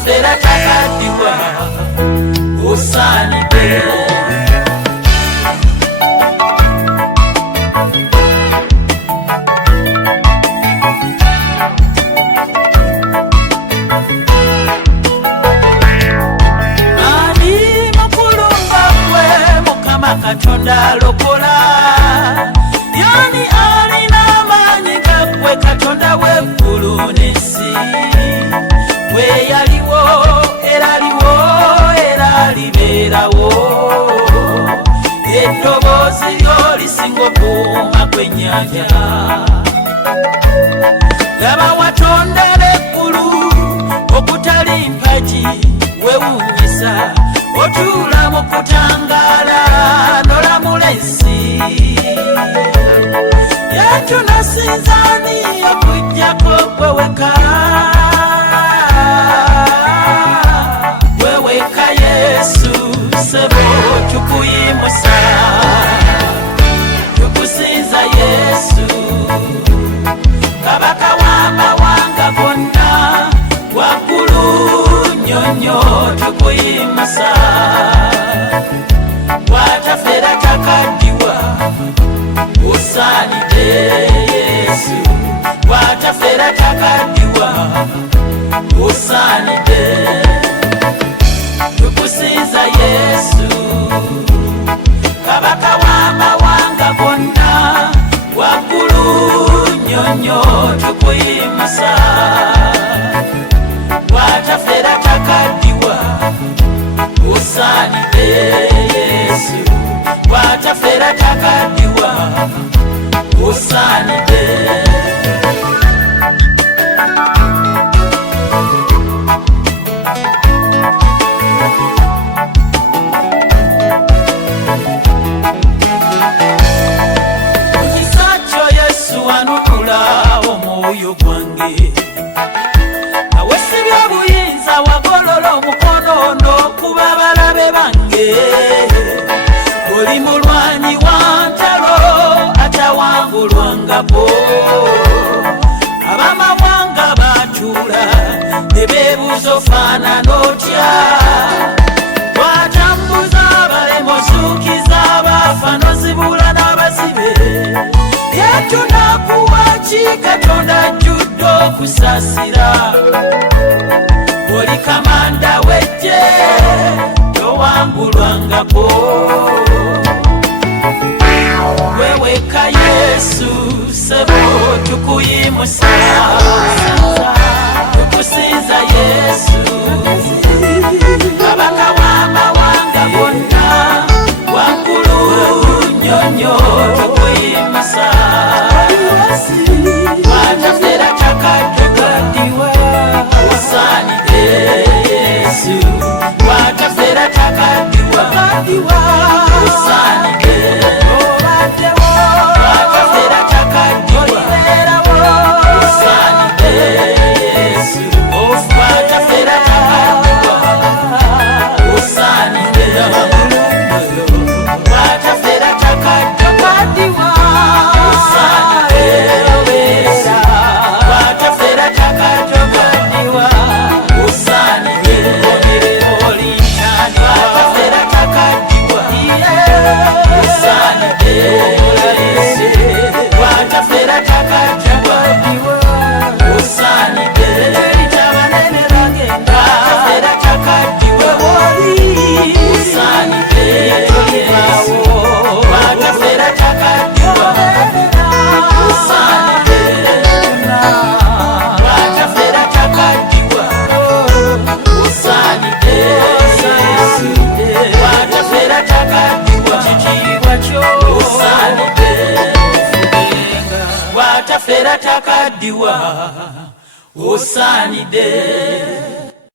watafera takadiwa osanide. Katonda lokola yani alina amanyi gakwe Katonda w'eggulu n'ensi we yaliwo era alibeerawo eddoboozi lyo lisinga okuwuuma kw'ennyanja laba watonda b'eggulu okutali mpagi wewuunyisa otuula mu kutangaala n'olamula ensi yetunasinzaani okujjako gweweka Yesu sebo tukuyimusa tukusinza Yesu kabaka w'amawanga gonna waggulu nnyonnyo tukuyimusa watafera takadiwa osanide Yesu watafera takadiwa osanide tukusinza Yesu kabaka w'amawanga gonna waggulu nnyonnyo tukuyimusa watafera takadiwa osanide Yesu watafera takadiwa osanide. Mukisa kyo Yesu anunula omwoyo gwange awesibya obuyinza wagolola omukono n'okuba abalabe bange oli mulwanyi wa ntalo atawangulwangako abamawanga batuula ne beebuuza ofaanana otya watambuza abalema osuukiza abaafa n'ozibula n'abazibe yetunakuwa ki Katonda ajjudde okusaasira oli kamanda w'eggye towangulwangako weweka Yesu sebo tukuyimusa tukusinza Yesu kabaka w'amawanga gonna waggulu nnyonnyo tukuyimusa watafera takadiwa osanide Yesu watafera takadiwa osanide watafera takadiwa osanide Yesu watafera takadiwa osanide watafera takadiwa osanide Yesu watafera takadiwa osanide watafera takadiwa osanide Yesu watafera takadiwa osanide tabanene bagenda watafera takadiwa osanide Yesu watafera takadiwa osanide watafera takadiwa osanide Yesu watafera takadiwa kitiibwa kyo osanide watafera takadiwa osanide.